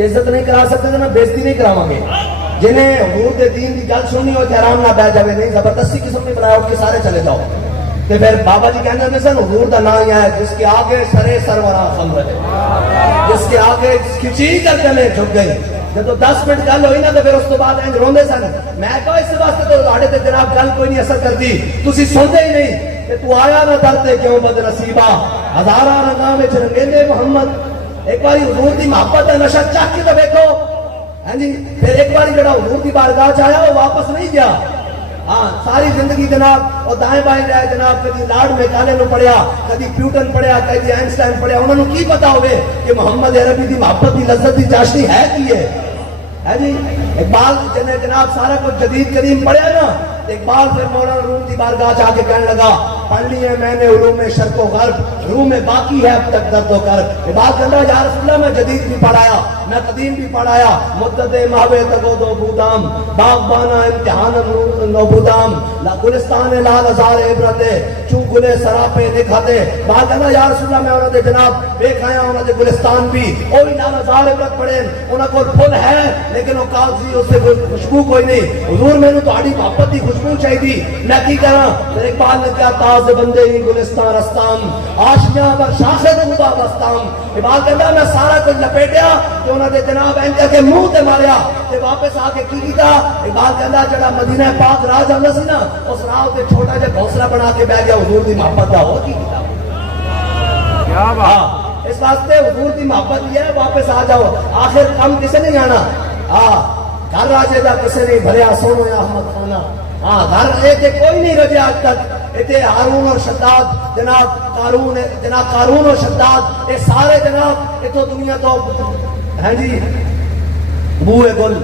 جے عزت نہیں کرا سکتے تو میں بےزتی نہیں کراواں گے. جنہیں حضور دے دین دی گل سننی ہو تے آرام نہ بیٹھ جاوے, نہیں زبردستی قسم نہیں بنایا اٹھ کے سارے چلے جاؤ. تے پھر بابا جی کہندے نے سن حضور دا نام یہ ہے جس کے آگے سرے سرورا خمر ہے, جس کے آگے کھچی کر گلے جھک گئی. جب 10 منٹ گل ہوئی نا تو پھر اس تو بعد انج روندے سن. میں کہا اس واسطے تو ساڈے تے جناب گل کوئی نہیں اثر کرتی, تسی سنتے ہی نہیں کہ تو آیا نہ درتے کیوں بد نصیبہ ہزاراں رنگاں وچ رنگیندے محمد. ایک باری حضور دی محبت دا نشہ چکھ کے تو دیکھو. ہاں جی, پھر ایک باری جڑا حضور دی بارگاہ چ آیا وہ واپس نہیں گیا. ہاں ساری زندگی جناب اور دائیں بائیں رہے جناب, کدی لاڈ میکالے نو پڑھیا, کدی پیوٹن پڑھیا, کدی آئنسٹائن پڑھیا. انہوں نے کی پتا ہوئے کہ محمد عربی دی محبت دی لذت دی چاشنی ہے کی ہے. جی اقبال جنہیں جناب سارا کچھ جدید قدیم پڑھیا نا, اقبال پھر مولانا روم کی بارگاہ جا کے کہنے لگا پڑھ لی ہے میں نے علوم شرق و غرب, روم میں باقی ہے اب تک درد و کرب. اقبال کہہ رہا یا رسول اللہ میں جدید بھی پڑھایا, میں قدیم بھی پڑھایا. مدت ماوے تگو دو بودام باغبانہ امتحان نو بودام گلستان لال ہزار عبرت چوں گلے سراپے نکھاتے. بات کہنا یا رسول اللہ میں انہوں نے جناب دیکھ آیا انہوں نے گلستان بھی وہی لال ہزار عبرت پڑھے, انہوں کو پھول ہے لیکن وہ کاغذی اس سے خوشبو کوئی نہیں. حضور میں نے تہاڈی محبت کی خوشبو چاہیے, میں کی کراں. پھر اقبال نے کہا تاز بندے ہی گلستان رستام آشیاں بر شاخے خدا بستام. اقبال کہتا میں سارا کچھ لپیٹیا کہ انہوں نے جناب این کر کے منہ تے ماریا تے واپس آ کے کی کیتا. اقبال کہتا جڑا مدینہ پاک راہ جاندا سی نا اس راہ تے چھوٹا جہا گھونسلہ بنا کے بیٹھ گیا حضور دی محبت دا. اور کی کیتا کیا بات. اس واسطے حضور دی محبت یہ ہے واپس آ جاؤ. آخر کم کسے نہیں آنا. گھر راجے دا کسے نہیں بھریا سونو یا احمد خانہ. گھر ایک کوئی نہیں رجے آج تک. اتنے ہارون اور شداد جناب قارون اور شداد یہ سارے جناب اتو دنیا تو ہیں جی بوئے گل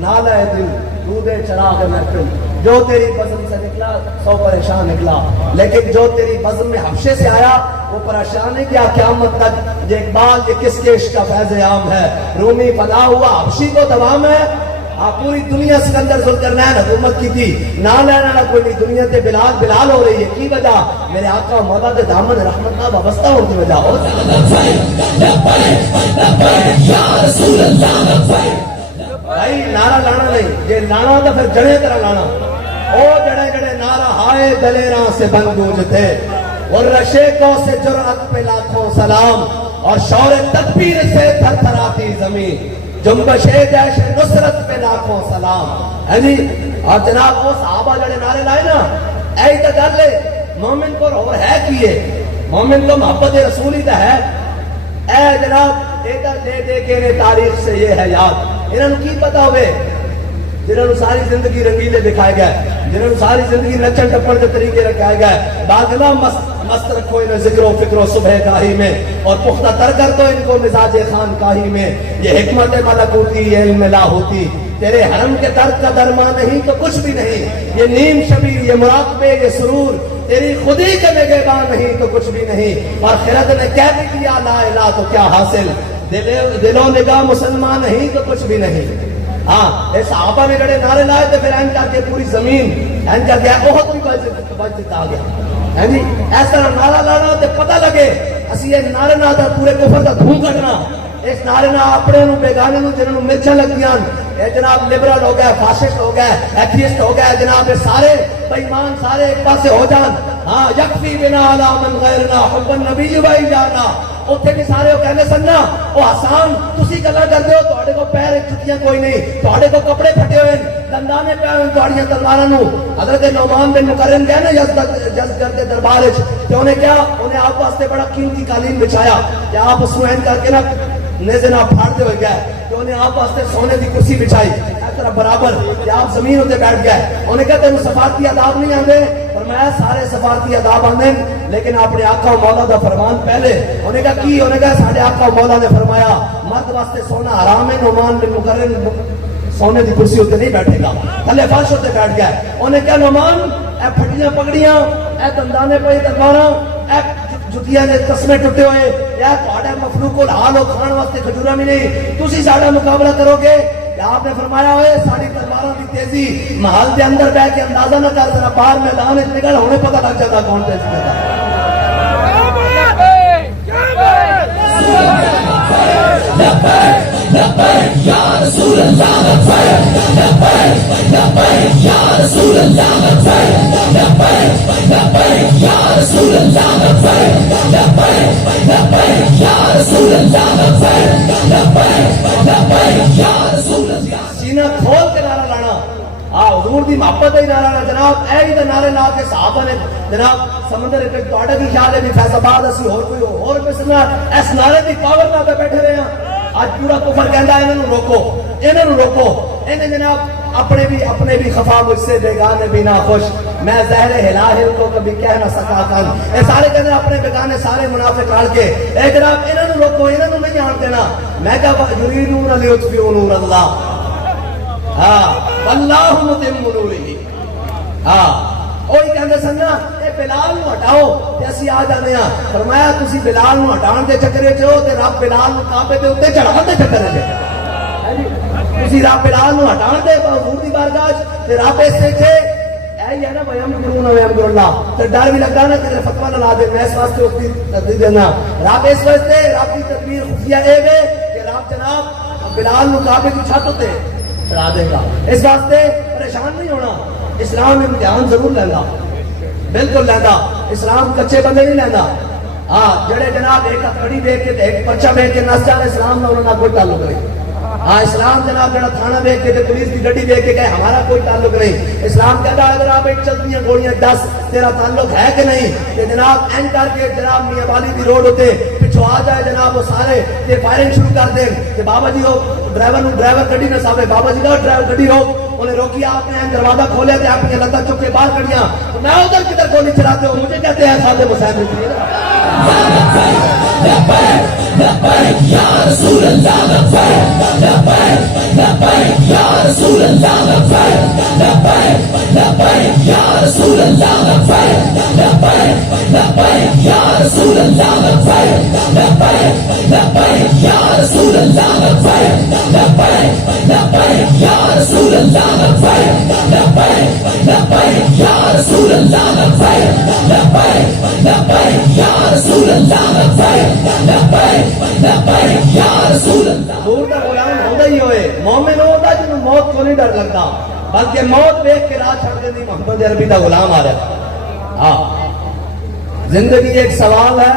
نالہ دل دودے چراغ محفل. جو تیری بزم سے نکلا سو پریشان نکلا, لیکن جو تیری بزم میں حبشے سے آیا وہ پریشان نہیں کیا قیامت تک. یہ اقبال یہ کس کے عشق کا فیض عام ہے. رومی فدا ہوا حبشی کو دوام ہے. پوری دنیا سکندر ذوالقرنین حکومت کی تھی, نہ لینا نہ کوئی نہیں. دنیا تے بلال ہو رہی ہے کی وجہ میرے آقا مولا دے دامن رحمت نہ وابستہ ہونے کی وجہ ہو. بھائی نعرہ لانا نہیں, یہ لانا تو پھر جڑے طرح لانا. او جڑے جڑے نعرہ ہائے دلیراں سے بن گونجتے اور رشے کو سے جرأت پہ لاکھوں سلام اور شور تکبیر سے تھر تھراتی زمین جنبش جیش نصرت پہ لاکھوں سلام. ہے جی. اور جناب وہ صحابہ جڑے نعرے لائے نا اے تو گل ہے مومن کو اور ہے کیے, مومن کو محبت رسول ہی تو ہے. اے جناب ادھر دے دے کے تاریخ سے یہ ہے یاد. انہوں نے کی پتا ہوئے جنہوں نے ساری زندگی رنگیلے دکھائے گئے, جنہوں نے ساری زندگی نچن ٹپڑ کے طریقے رکھائے گئے. باغلا مست رکھو انہیں ذکر و فکر و صبح گاہی میں اور پختہ تر کر دو ان کو مزاج خان کاہی میں. یہ حکمت ملکوتی یہ علم لاہوتی تیرے حرم کے درد کا درما نہیں تو کچھ بھی نہیں. یہ نیم شبیر یہ مراقبے یہ سرور تیری خودی کے نگہباں نہیں تو کچھ بھی نہیں. اور خرد نے کہہ بھی دیا لا الہ تو کیا حاصل, دل و نگاہ مسلمان نہیں تو کچھ بھی نہیں. ہاں اس صحابہ نے جڑے نعرے لائے تو پھر این کر کے پوری زمین این کر کے بہت بھی بچت آ گیا. ہے جی اس طرح نعرہ لانا تے پتہ لگے اسی یہ نعرے نہ تھا پورے کفر کا دھوں کٹنا. اس نعرے نہ اپنے نو بیگانے نو جنہوں مرچاں لگیاں اے جناب لبرل ہو گئے, فاسسٹ ہو گئے, ایتھیسٹ ہو گئے, جناب سارے بے ایمان سارے ایک پاسے ہو جان. ہاں یکفی بنا علی من غیرنا حب النبی بھائی جانا. اتنے بھی سارے وہ کہنے سننا وہ آسان تسی گلا کرتے ہو تواڈے کو پیر جتیاں کوئی نہیں, تواڈے کو کپڑے پھٹے ہوئے دندانے پے ہوئے تواڈیاں تلواراں نو. حضرت نعمان بن مقرن گئے نا یزدگرد دے دربار وچ تے انہیں کیا انہیں آپ واسطے بڑا قیمتی قالین بچھایا کہ آپ اس کو این کر کے نا نیزے نہ پھاڑتے ہوئے گئے کہ انہیں آپ واسطے سونے کی کرسی بچھائی اس طرح برابر کہ آپ زمین ہوتے بیٹھ گئے. انہیں کہتے ہیں سفارتی آداب نہیں آتے, فرمایا سارے سفارتی آداب آتے لیکن اپنے آقا و مولا دا فرمان پہلے. انہیں کہا کی, انہیں کہا ساڑھے آقا و مولا نے فرمایا مرد واسطے سونا حرام ہے. نعمان بن مقرن سونے دی کرسی ہوتے نہیں بیٹھے گا, تھلے فرش ہوتے بیٹھ گئے. انہیں کہا نعمان اے پھٹیاں پگڑیاں اے دندانے پہ تلواراں اے جتیاں نے تسمے ٹوٹے ہوئے یا تہاڈا مخلوق الحال ہو کھان واسطے کھجورا بھی نہیں, تسی ساڈا مقابلہ کرو گے. آپ نے فرمایا ہوئے ساری تلواراں کی تیزی محل دے اندر بیٹھ کے اندازہ نہ کر, ذرا باہر میدان وچ نکل ہونے پتہ لگ جاتا کون تیزی کرتا. سینہ کھول کے نعرہ لانا، حضور دی محبت ہی نعرہ لانا جناب، اے ہی نعرے لا کے صحابہ نے جناب سمندر ایک توڑا کی خیال ہے بھی فیض آباد اسی اور کوئی اور کوئی سننا اس نعرے دی پاور نہ بیٹھے رہے ہیں. آج پورا کفر کہندا ہے انہاں نوں روکو، انہاں نوں روکو. انہیں جناب اپنے بھی خفا مجھ سے بیگانے بھی نہ خوش، میں زہر ہلاہل کو کبھی کہہ نہ سکا کن. اے سارے کہتے ہیں اپنے بیگانے سارے منافق رل کے، اے جناب انہاں نوں روکو، انہاں نوں نہیں آن دینا. میں کہا یریدون لیطفئوا نور اللہ، واللہ متم نورہ. وہی کہندے سن نا اے بلال نو ہٹاؤ تے اسی آ جانے ہاں. فرمایا تسی بلال نو ہٹان دے چکرے چ ہو تے رب بلال نو کعبے دے اوتے چڑھان دے چکرے چ. تسی رب بلال نو ہٹان دے حضور دی بارگاہ تے رب اس تے اے ہے نا ویمکرون ویمکر اللہ. تے ڈر بھی لگا نا کہ فتوی نہ لا دے. میں اس واسطے اس دی تدبیر دینا رب اس واسطے رب دی تدبیر خفیہ اے وے کہ رب جناب بلال نو کعبے دی چھت تے چڑھا دے گا. اس واسطے پریشان نہیں ہونا. اسلام امتحان ضرور لینا، بالکل لینا. اسلام کچے بندے نہیں لینا. جڑے جناب ایک ہتھکڑی دیکھ کے ایک پرچہ دیکھ کے نس جانے اسلام نہ انہوں کوئی تعلق نہیں. اسلام جناب جڑا تھانہ دیکھ کے پولیس کی گڈی دیکھ کے کہے ہمارا کوئی تعلق نہیں. اسلام کہتا ہے اگر آپ ایک چلتی ہیں گولیاں 10 تیرا تعلق ہے کہ نہیں. کہ جناب این کر کے جناب میاں والی دی روڈ ہوتے پچھو آ جائے جناب وہ سارے تے فائرنگ شروع کر دیں کہ بابا جی وہ ڈرائیور گڈی نہ ساوے. بابا جی کا ڈرائیور گڈی روک. انہیں روکی، آپ نے دروازہ کھولے تھے، اپنی لتا چک کے باہر کڑیاں. میں ادھر کدھر گولی چلاتے ہو؟ مجھے کہتے ہیں صادق حسین رضوی. دور کا غلام ہوتا ہی ہوئے، مومن ہوتا جنہوں موت کو نہیں ڈر لگتا، بلکہ موت دیکھ کے راہ چھڑ دیں. محمد عربی کا غلام آ رہا ہے. زندگی ایک سوال ہے،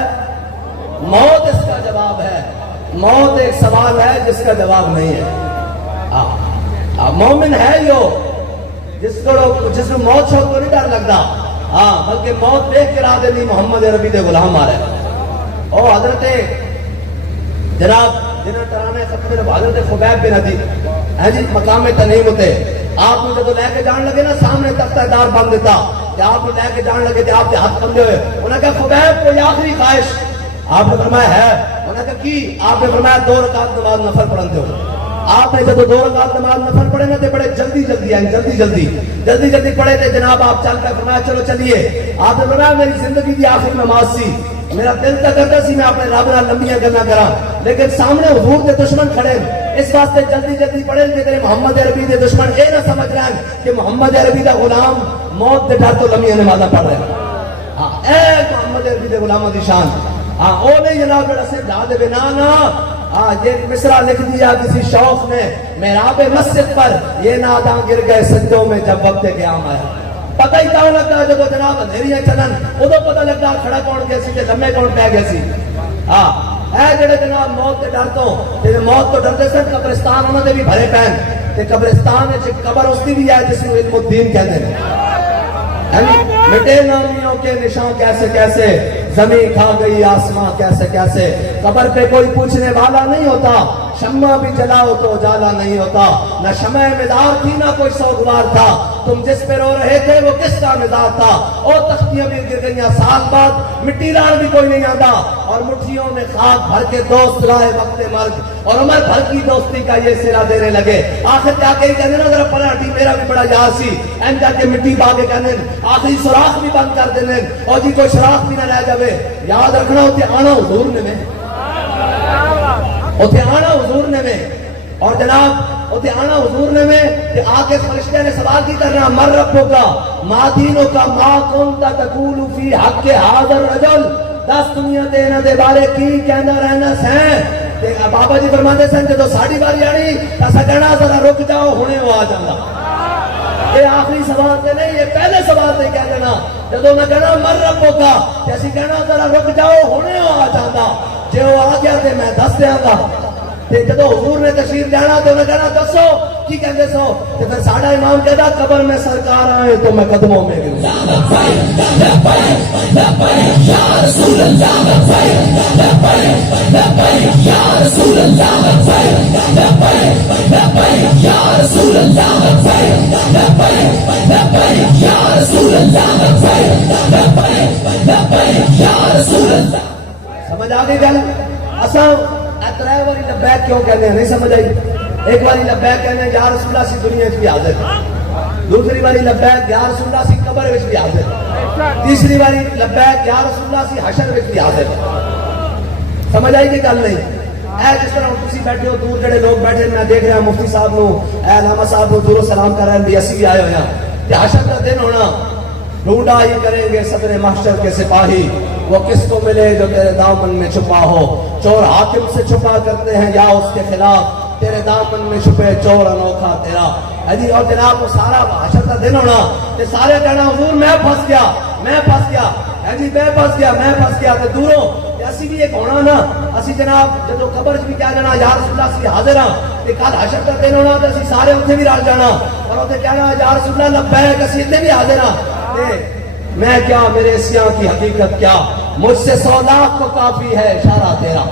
موت اس کا جواب ہے. موت ایک سوال ہے جس کا جواب نہیں ہے. مومن ہے جو جس کو موت چھوڑ کو نہیں ڈر لگتا، بلکہ موت دیکھ کے راہ دیں. محمد عربی کے غلام آ رہا ہے. اور حضرت جناب جنہوں ترانے ختم حضرت خبیب بن عدی ہے جی مقام تنعیم ہوتے. آپ نے جب لے کے جان لگے نا سامنے تختہ دار بند دیتا کہ آپ نے لے کے جان لگے تھے، آپ کے ہاتھ بندے ہوئے. انہوں نے کہا خبیب کوئی آخری خواہش؟ آپ نے فرمایا ہے. انہوں نے کہا کی؟ آپ نے فرمایا 2 رکعت نماز نفل پڑھتے ہو. آپ نے جب 2 رکعت نماز نفل پڑھے نا تو بڑے جلدی پڑھے تھے جناب. آپ چل کر فرمایا چلو چلیے. آپ نے فرمایا میری زندگی کی آخری نماز سی، میرا دل تک کرتا سی میں اپنے رب نال لمبیاں گلاں کراں، لیکن سامنے حضور کے دشمن کھڑے، اس واسطے جلدی پڑھے کہ تیرے محمد عربی کے دشمن اے نہ سمجھ رہے ہیں کہ محمد عربی کا غلام موت کے ڈر تو لمبیاں نمازاں پڑھ رہے ہیں. اے محمد عربی کے غلاموں دی شان. او نہیں جناب جڑا سے ڈھا دے نا. یہ مصرع لکھ دیا کسی شوق نے محراب مسجد پر، یہ ناداں گر گئے سجدوں میں جب وقت قیام آیا. پتہ ہی کہاں لگتا جب جناب اندھیریاں چلن ادو پتہ لگتا کھڑا کون گیا سی تے لمے کون پہ گیا سی. اے جڑے جناب موت کے ڈر تو موت تو ڈرتے سن، قبرستان انہوں نے بھی بھرے پین تے قبرستان قبر اس کی بھی ہے جس کو علم الدین کہتے ہیں. مٹے نامیوں کے نشان کیسے کیسے، زمین کھا گئی آسمان کیسے کیسے. قبر پہ کوئی پوچھنے والا نہیں ہوتا، شمع بھی جلاؤ تو اجالا نہیں ہوتا. نہ شمع مزار تھی نہ کوئی سوگوار تھا، تم جس پہ رو رہے تھے وہ کس کا مزار تھا. اور تختیاں بھی گر گئیاں سال بعد، مٹی لان بھی کوئی نہیں آتا. اور مٹھیوں میں خاک بھر کے دوست لائے وقت مرگ، اور عمر بھر کی دوستی کا یہ سرا دینے لگے. آخر جا کے کہنے نا ذرا پلٹی میرا بھی بڑا یاد سی، این جا کے مٹی پا کے کہنے آخری سوراخ بھی بند کر دینے، اور جی کوئی سوراخ بھی نہ رہ جاوے. یاد رکھنا ہوتے آنا حضور نے میں ہوتے آنا حضور نے میں. اور جناب ہوتے آنا حضور نے میں کہ آگے فرشتے نے سوال کی کرنا مر ربوں کا ما دینوں کا ما کنتا تقول فی حق حاضر رجل. 10 دنیا دینا دے بارے کی کہنا رہنا سین تے بابا جی فرماتے سن جدو ساڈی باری آنی اسا کہنا ذرا رک جاؤ ہنے وہ آ جاندا. یہ آخری سوال تے نہیں، یہ پہلے سوال تے کہہ دینا. جدو میں کہنا مر ربو کا تے اسی کہنا ذرا رک جاؤ ہنے وہ آ جاندا. جے وہ آ گیا تے میں دس دیاں گا. تے جدو حضور نے تشریف جانا تو انہیں کہنا دسو کی کہتے سو. تے پھر ساڈا امام کہتا قبر میں سرکار آئے تو میں قدموں میں گروں. سمجھ آ گئی گل. اساں ترے باری لبیک کیوں کہنے ہیں نہیں سمجھ آئی. ایک باری لبیک کہنے ہیں یا رسول اللہ سی دنیا بھی حاضر. دوسری باری لبیک یا رسول اللہ سی قبر بھی حاضر. تیسری باری لبیک یا رسول اللہ سی حشر بھی حاضر. سمجھ آئی کہ گل نہیں. اے جس طرح تسی بیٹھے ہو دور جڑے لوگ بیٹھے میں دیکھ رہا مفتی صاحب نو اے علامہ صاحب نو دور و سلام کر رہے ہیں. اسی بھی آئے ہوئے ہیں کہ حشر کا دن ہونا ڈھونڈا ہی کریں گے صدر محشر کے سپاہی وہ کس کو ملے جو تیرے دامن میں چھپا ہو. چور حاکم سے چھپا کرتے ہیں یا اس کے خلاف تیرے دامن میں چھپے چور انوکھا تیرا. جی اور جناب وہ سارا حشر کا دن ہونا تے سارے کہنا حضور میں پھنس گیا میں پھنس گیا جی میں پھنس گیا میں پھنس گیا. تے دوروں اسی بھی ایک ہونا نا اسی جناب جدو قبر بھی کیا جانا یا رسول اللہ سی حاضر ہاں تے کل حشر کا دن ہونا تے اسی سارے اتنے بھی رل جانا اور اتنے کہنا یا رسول اللہ لبیک اسی اتنے بھی حاضر ہاں. میں کیا میرے سیاں کی حقیقت کیا مجھ سے 100 لاکھ کو کافی ہے اشارہ تیرا.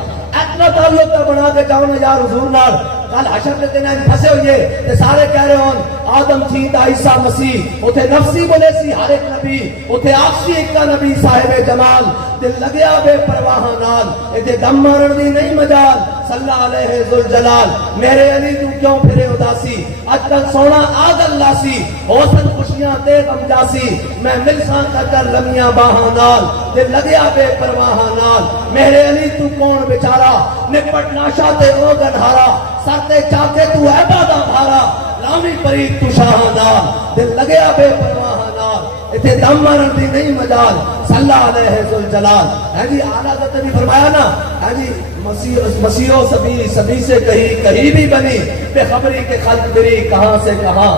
اتنا تعلق تو بنا کے جاؤ نا یار حضور نال. کل حشر کے دن پھنسے ہوئے تے سارے کہہ رہے ہون آدم تھی تا عیسیٰ مسیح اوتھے نفسی بولے سی ہر ایک نبی اوتھے آخسی ایک کا نبی صاحب جمال. دل لگیا بے پرواہ نال ایتھے دم مارن دی نہیں مجال. صلی علیہ ذوالجلال میرے علی تو کیوں پھرے اداسی اج تک سونا آگل لاسی حسن خوشیاں تے غم جاسی میں ملساں کر لمیاں باہاں نال. دل لگیا بے پرواہ نال میرے علی تو کون بیچارہ نپٹ ناشا تے او گنہارا ساتے چاہتے تو ہے بادہ بھارا لامی پرید تو شاہ نال. دل لگیا بے پرواہ نال اتنے دم مارن دی نہیں مجال. صلی علیہ ذوالجلال. ہے جی اعلیٰ حضرت نے بھی فرمایا نا ہے جی مسیحوں سبھی سبھی سے کہیں کہیں بھی بنی بے خبری کے خلق بری کہاں سے کہاں.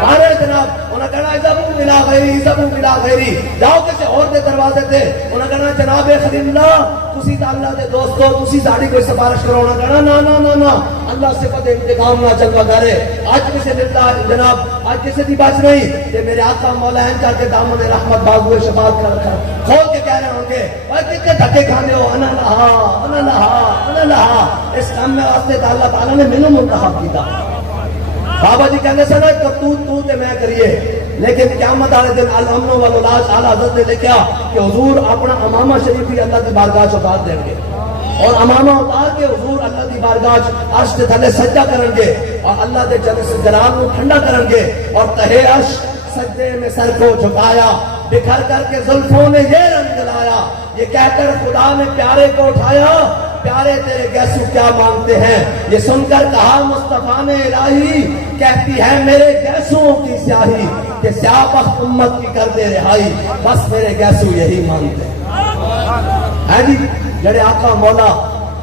سارے جناب انہیں کہنا زبو ملا غیری زبو ملا غیری جاؤ کسی اور دے دروازے تے انہیں کہنا جناب خلیل اللہ تسی تا اللہ دے دوستو تسی ساڑی کوئی سفارش کرو. انہیں کہنا نا نا نا نا اللہ صفت انتقام نہ چلوا کرے. آج کسی للہ جناب آج کسی دی بچ نہیں کہ میرے آقا مولا ہیں کر کے دامن رحمت باغوے شفاعت کر کھول کے کہہ رہے ہوں گے اور کتنے دھکے کھانے ہو انا لہا انا لہا انا لہا. اس کام میں واسطے اللہ تعالیٰ نے مینوں منتخب کیتا. بابا جی کہنے سے نا تو تے میں کریے لیکن قیامت والے دن الامن والولاج اعلیٰ حضرت نے لکھا کہ حضور اپنا امامہ شریف بھی اللہ کی بارگاہ اتار دیں گے اور امامہ اتار کے حضور اللہ کی بارگاہ عرش کے تھلے سجدہ کریں گے اور اللہ کے جلال کو ٹھنڈا کریں گے اور تہے عرش سجدے میں سر کو جھکایا بکھر کر کے زلفوں نے یہ رنگ لایا یہ کہہ کر خدا نے پیارے کو اٹھایا پیارے تیرے گیسو کیا مانگتے ہیں. یہ سن کر کہا مصطفیٰ نے الہی کہتی ہے میرے گیسوں کی سیاہی کہ سیاہ بخت امت کی کر دے رہائی بس میرے گیسو یہی مانگتے ہیں. جی جڑے آقا مولا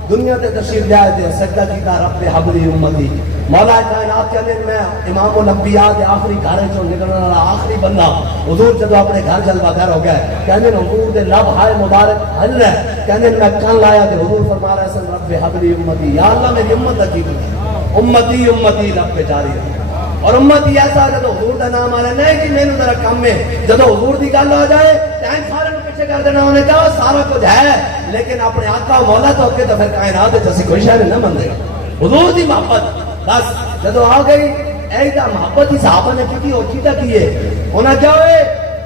دنیا تے تشریف لے آئے تھے سجدہ کیتا رب حبلی امتی مولا کائنات کے دن میں امام الانبیاء کے آخری گھر چوں نکلنے والا آخری بندہ حضور جدو اپنے گھر جلوہ گر ہو گئے کہنے حضور دے لب ہائے مبارک حل رہے کہنے میں کان لایا کہ حضور فرما رہے ہیں رب حبلی امتی یا اللہ میری امت عجیب امتی امتی لب پہ جاری ہے. اور امتی ایسا جدو حضور دا نام آ رہا نہیں کہ میں نے ذرا کم میں جدو حضور دی گل آ جائے ٹائم سارے پیچھے کر دینا انہوں نے کہا سارا کچھ ہے لیکن اپنے آقا مولا تو کے تو پھر کائنات جیسی کوئی شاید نہ بن دے گا. حضور دی محبت بس جدو آ گئی ایسا محبت ہی صحابہ نے کی اور چیتا کیے انہیں کیا ہوئے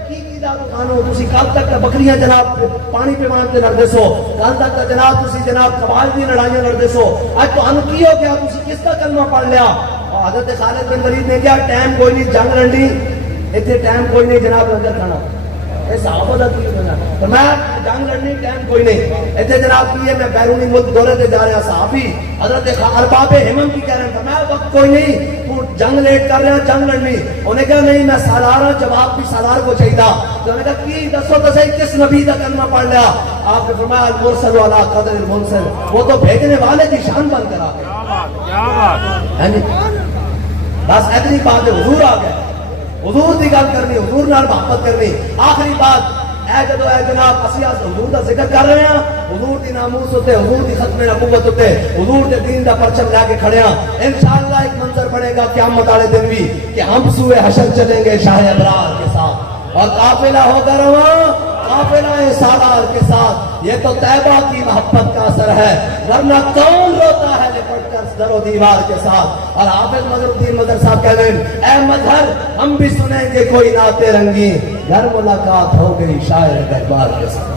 کی دکانوں تسی کل تک بکریاں جناب پانی پیمان تے لڑتے سو کل تک جناب تسی جناب قبائل دی لڑائیاں لڑتے سو اج تو ان کی ہو گیا تسی کس کا کلمہ پڑھ لیا. حضرت خالد بن ولید نے کیا ٹائم کوئی نہیں جنگ لڑنی اتنے ٹائم کوئی نہیں جناب لنگر کھانا یہ صحابہ دا کی تو میں جنگ لڑنی ٹائم کوئی نہیں اتنے جناب کی ہے میں بیرونی ملک دورے تے جا رہا صحابی حضرت ارباب ہمم کی کہہ رہے ہیں میں وقت کوئی نہیں تو جنگ لیٹ کر رہے ہیں جنگ لڑنی انہیں کہا نہیں میں سالار ہوں جواب بھی سالار کو چاہیے تھا تو انہیں کہا کی دسو تو صحیح کس نبی کا کلمہ پڑھ لیا آپ نے فرمایا المرسل علی قدر المرسل وہ تو بھیجنے والے کی شان بن کر آ گئے بس اتنی بات ہے حضور آ گئے حضور کی گل کرنی حضور نال محبت کرنی آخری بات اے جدو اے جناب اسی حضور کا ذکر کر رہے ہیں حضور دی ناموس ہوتے حضور دی ختم نبوت ہوتے حضور دے دین دا پرچم لے کے کھڑے ہیں انشاءاللہ ایک منظر بنے گا قیامت والے دن بھی کہ ہم سوئے حشر چلیں گے شاہ ابرار کے ساتھ اور قافلہ ہوگا رواں قافلہ سالار کے ساتھ یہ تو طیبہ کی محبت کا اثر ہے ورنہ کون روتا ہے لپٹ کر در و دیوار کے ساتھ اور حافظ مظہر الدین مظہر صاحب کہہ رہے ہیں اے مظہر ہم بھی سنیں گے کوئی نعت رنگی گھر ملاقات ہو گئی شاعر دربار کے ساتھ